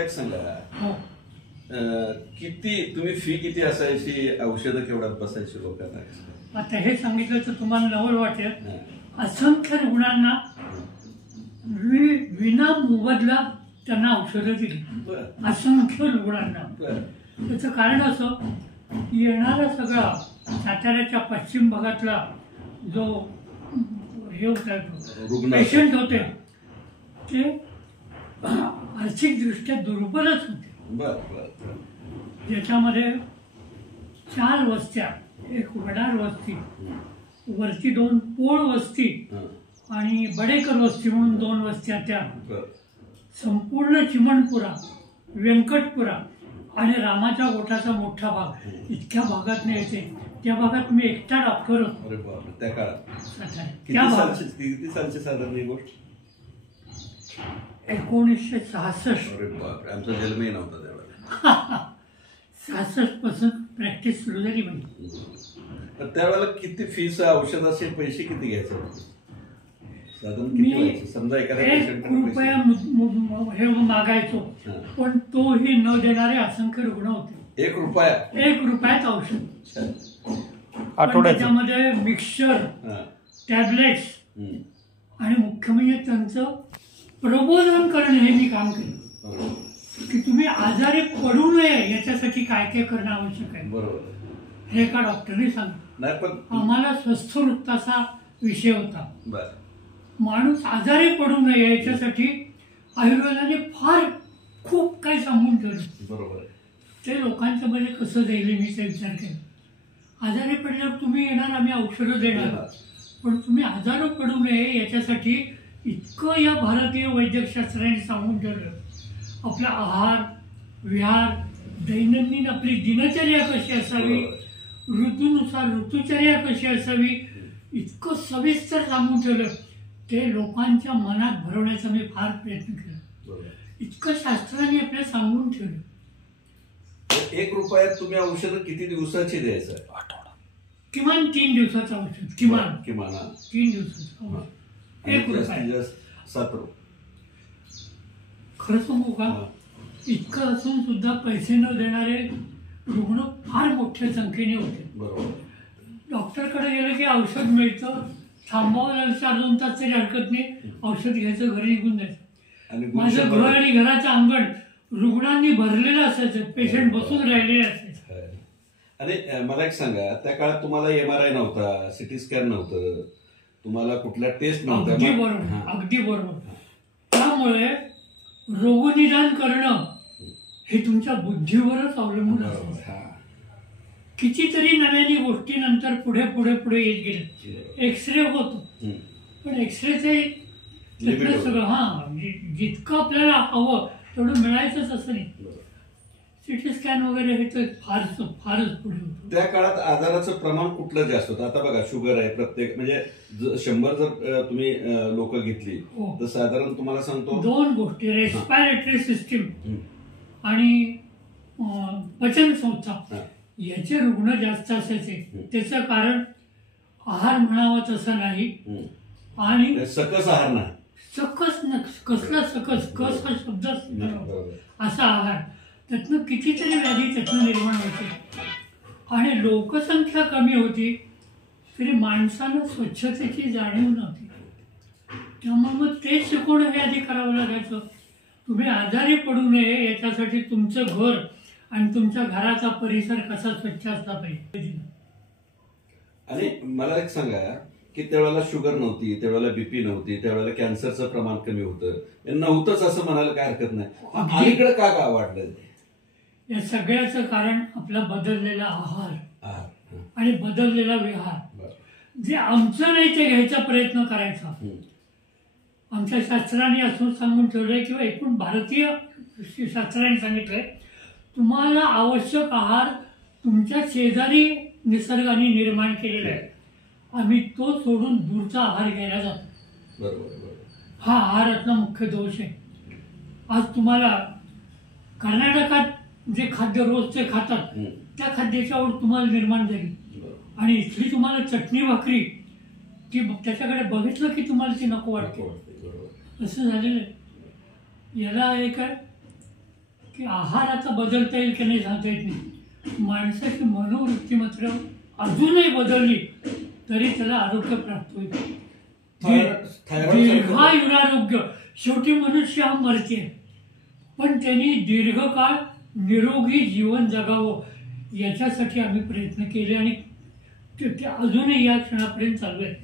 मला एक सांगा, हो. किती तुम्ही फी किती असायची, औषधं केवढ्यात बसायची लोकांना? आता हे सांगितलं तर तुम्हाला नवल वाटेल, असंख्य रुग्णांना विना मोबदला त्यांना औषधं दिली, असंख्य रुग्णांना. त्याचं कारण असं, येणारा सगळा साताऱ्याच्या पश्चिम भागातला जो हे होता पेशंट होते ते आर्थिकदृष्ट्या दुर्बलच होते. ज्याच्यामध्ये 4 वस्त्या, एक वडार वस्ती, वरती 2 पोळ वस्ती आणि बडेकर वस्ती म्हणून 2 वस्त्या, त्या संपूर्ण चिमणपुरा, व्यंकटपुरा आणि रामाच्या गोठाचा मोठा भाग, इतक्या भागात नाही येते. त्या भागात मी एकटा डॉक्टर होतो त्या काळात. त्या भागात किती सालची साधारण ही गोष्ट? 1966. आमचा जन्मही नव्हता त्यावेळेला. 66 पासून प्रॅक्टिस सुरू झाली म्हणजे. त्यावेळेला किती फीस, औषधाचे पैसे किती घ्यायचे साधारण? किती समजा एखाद्या ₹1 हे मागायचो, पण तोही न देणारे असंख्य रुग्ण होते. ₹1 औषध. त्याच्यामध्ये मिक्सचर, टॅबलेट्स आणि मुख्य म्हणजे त्यांचं प्रबोधन करणे हे मी काम केलं, की तुम्ही आजारी पडू नये याच्यासाठी काय काय करणं आवश्यक आहे. बरोबर. हे एका डॉक्टरने सांगितलं. आम्हाला स्वस्थवृत्ताचा विषय होता. माणूस आजारी पडू नये याच्यासाठी आयुर्वेदाने खूप काही सांगून ठेवलं. बरोबर. ते लोकांच्या मध्ये कसं जाईल मी ते विचार केला. आजारी पडल्यावर तुम्ही येणार, आम्ही औषधं देणार, पण तुम्ही आजारी पडू नये याच्यासाठी इतकं या भारतीय वैद्यकशास्त्राने सांगून ठेवलं. आपला आहार विहार, दैनंदिन आपली दिनचर्या कशी असावी, ऋतूनुसार ऋतुचर्या कशी असावी, इतकं सविस्तर सांगून ठेवलं. ते लोकांच्या मनात भरवण्याचा मी फार प्रयत्न केला. इतकं शास्त्राने आपल्याला सांगून ठेवलं. ₹1 तुम्ही औषध किती दिवसाची द्यायचं? किमान 3 दिवसाचं औषध. किमान 3 दिवसाचं ₹1. 7. खरं सांगू का, इतकं असून सुद्धा पैसे न देणारे रुग्ण फार मोठ्या संख्येने होते. डॉक्टरकडे गेलं की औषध मिळतं, थांबावं लागलं 4-2 तास तरी हरकत नाही, औषध घ्यायचं, घरी निघून जायचं. माझं घर आणि घराचं अंगण रुग्णांनी भरलेलं असायचं, पेशंट बसून राहिलेले असायचे. आणि मला एक सांगा, त्या काळात तुम्हाला MRI नव्हता, सिटी स्कॅन नव्हतं, तुम्हाला कुठल्या टेस्ट नव्हत्या. अगदी बरोबर. त्यामुळे रोगनिदान करणं हे तुमच्या बुद्धीवरच अवलंबून असायचं. कितीतरी नव्याने गोष्टी नंतर पुढे पुढे पुढे येत गेले. एक्सरे होतो, पण एक्सरेचे सगळं जितकं आपल्याला हवं तेवढं मिळायचंच असं नाही. सिटी स्कॅन वगैरे हे तर फारच पुढे होतं. त्या काळात आजाराचं प्रमाण कुठलं जास्त होतं? आता बघा, शुगर आहे प्रत्येक, म्हणजे 100 जर तुम्ही लोक घेतली तर साधारण तुम्हाला सांगतो 2 गोष्टी, रेस्पिरेटरी सिस्टीम आणि पचन संस्था, याचे रुग्ण जास्त असायचे. त्याचं कारण आहार म्हणावा तसा नाही, आणि सकस आहार नाही. कसला सकस, कस हा शब्द असा आहार, त्यातनं कितीतरी व्याधी त्यातनं निर्माण होते. आणि लोकसंख्या कमी होती तरी माणसानं स्वच्छतेची जाणीव नव्हती. त्यामुळे मग ते शिकवणं हे आधी करावं लागायचं. तुम्ही आजारी पडू नये याच्यासाठी तुमचं घर आणि तुमच्या घराचा परिसर कसा स्वच्छ असला पाहिजे. आणि मला एक सांगा की त्यावेळेला शुगर नव्हती, त्यावेळेला BP नव्हती, त्यावेळेला कॅन्सरचं प्रमाण कमी होतं. नव्हतंच असं म्हणायला काय हरकत नाही. अलीकडे का वाढलं? या सगळ्याचं कारण आपला बदललेला आहार आणि बदललेला विहार. जे आमचं नाही ते घ्यायचा प्रयत्न करायचा. आमच्या शास्त्राने असं सांगून ठेवलंय, किंवा एकूण भारतीय शास्त्राने सांगितलंय, तुम्हाला आवश्यक आहार तुमच्या शेजारी निसर्गाने निर्माण केलेला आहे, आम्ही तो सोडून दूरचा आहार घ्यायला जातो. हा आहारातला मुख्य दोष आहे. आज तुम्हाला कर्नाटकात जे खाद्य रोज ते खातात त्या खाद्याची आवड तुम्हाला निर्माण झाली, आणि इथली तुम्हाला चटणी भाकरी ती त्याच्याकडे बघितलं की तुम्हाला ती नको वाटते. असं झालेलं आहे. याला एक की आहाराचा बदलता येईल की नाही सांगता येत नाही. माणसाची मनोवृत्ती मात्र अजूनही बदलली तरी त्याला आरोग्य प्राप्त होईल. दीर्घायुरारोग्य, शेवटी मनुष्य हा मरते, पण त्यांनी दीर्घकाळ निरोगी जीवन जगावं याच्यासाठी आम्ही प्रयत्न केले आणि ते अजूनही या क्षणापर्यंत चालू आहे.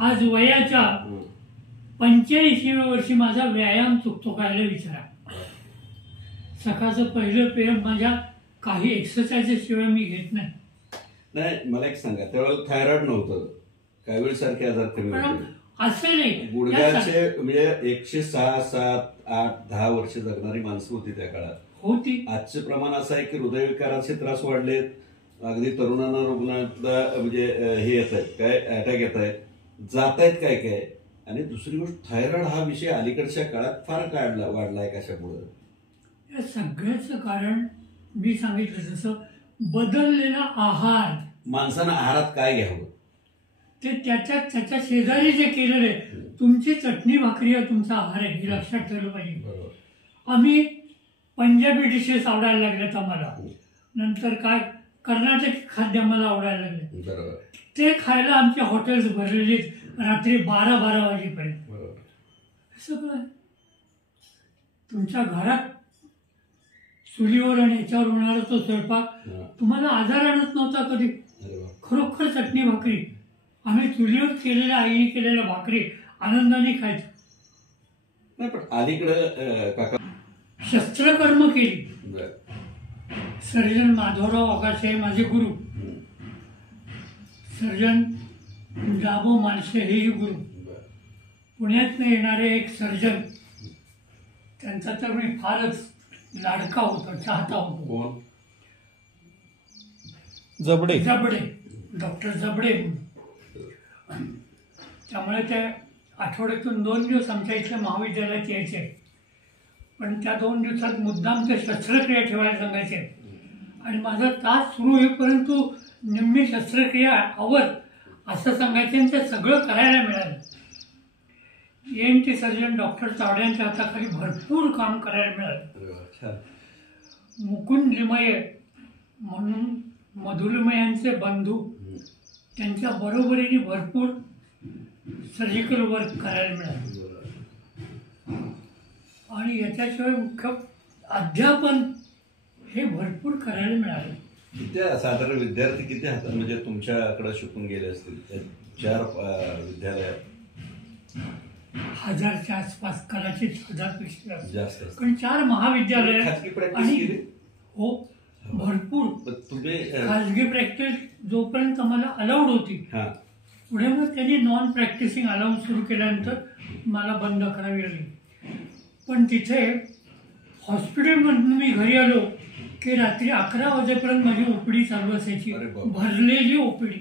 आज वयाच्या 85व्या वर्षी माझा व्यायाम चुकतो का याला विचारा. सकाळचं पहिलं पेय माझ्या काही एक्सरसाइजेस शिवाय मी घेत नाही. नाही, मला एक सांगा, त्यावेळेला थायरॉइड नव्हतं, काही वेळ सारखे आजार कमी होते, असे नाही. गुडघ्याचे म्हणजे 106, 7, 8, 10 वर्ष जगणारी माणसं होती त्या काळात होती. आजचे प्रमाण असं आहे की हृदयविकाराचे त्रास वाढलेत, अगदी तरुणांना रुग्णांना म्हणजे हे येत आहेत, काय अटॅक येत आहेत, जात आहेत काय काय. आणि दुसरी गोष्ट, थायरॉइड हा विषय अलीकडच्या काळात फार वाढलाय. कशामुळे? या सगळ्याचं कारण मी सांगितलं जसं बदललेला आहार. माणसानं आहारात काय घ्यावं ते त्याच्या शेजारी जे केलेलं आहे. तुमची चटणी भाकरी हा तुमचा आहार आहे हे लक्षात ठेवलं पाहिजे. आम्ही पंजाबी डिशेस आवडायला लागल्यात आम्हाला, नंतर काय कर्नाटकी खाद्य आम्हाला आवडायला लागले. बरोबर. ते खायला आमचे हॉटेल्स भरलेले रात्री 12 वाजेपर्यंत. सगळं तुमच्या घरात चुलीवर आणि याच्यावर होणारा तो स्वयंपाक तुम्हाला आजार आणत नव्हता कधी. खरोखर चटणी भाकरी आम्ही चुलीवर केलेल्या, आईने केलेल्या भाकरी आनंदाने खायचो. नाही, पण अलीकडं काका शस्त्रकर्म केली. सर्जन माधवराव आगाशे माझे गुरु, सर्जन जाबो मालशे हेही गुरु. पुण्यातनं येणारे एक सर्जन, त्यांचा तर मी फारच लाडका होतो, चाहता होतो. जबडे डॉक्टर जबडे. त्यामुळे ते आठवड्यातून 2 दिवस आमच्या इथल्या महाविद्यालयात यायचे, पण त्या 2 दिवसात मुद्दाम ते शस्त्रक्रिया ठेवायला सांगायचे. आणि माझा तास सुरू होईपर्यंत निम्मी शस्त्रक्रिया आवर असं सांगायचे आणि ते सगळं करायला मिळालं. ENT सर्जन डॉक्टर चावड्यांच्या हाताखाली भरपूर काम करायला मिळालं. मुकुंद लिमये म्हणून मधुलिमयांचे बंधू, त्यांच्या बरोबरीने भरपूर सर्जिकल वर्क करायला मिळालं. आणि याच्याशिवाय मुख्य अध्यापन हे भरपूर करायला मिळालं. किती साधारण विद्यार्थी किती हातात म्हणजे तुमच्याकडे शिकून गेले असतील 4 विद्यालयात? 1000च्या आसपास, कदाचित 1000पेक्षा जास्त. कारण 4 महाविद्यालय आणि हो भरपूर तुम्ही खाजगी प्रॅक्टिस जोपर्यंत मला अलाउड होती. पुढे मग त्यांनी नॉन प्रॅक्टिसिंग अलाउन्स सुरू केल्यानंतर मला बंद करावी लागली. पण तिथे हॉस्पिटलमधून मी घरी आलो की रात्री 11 वाजेपर्यंत माझी ओपीडी चालू असायची, भरलेली ओपीडी.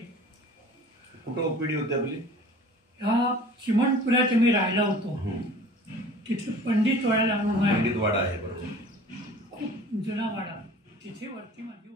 कुठं ओपीडी होती आपली? ह्या चिमणपुऱ्यात मी राहिला होतो, तिथे पंडितवाड्याला म्हणून पंडितवाडा आहे, बरोबर, खूप जुना वाडा, तिथे वरती माझी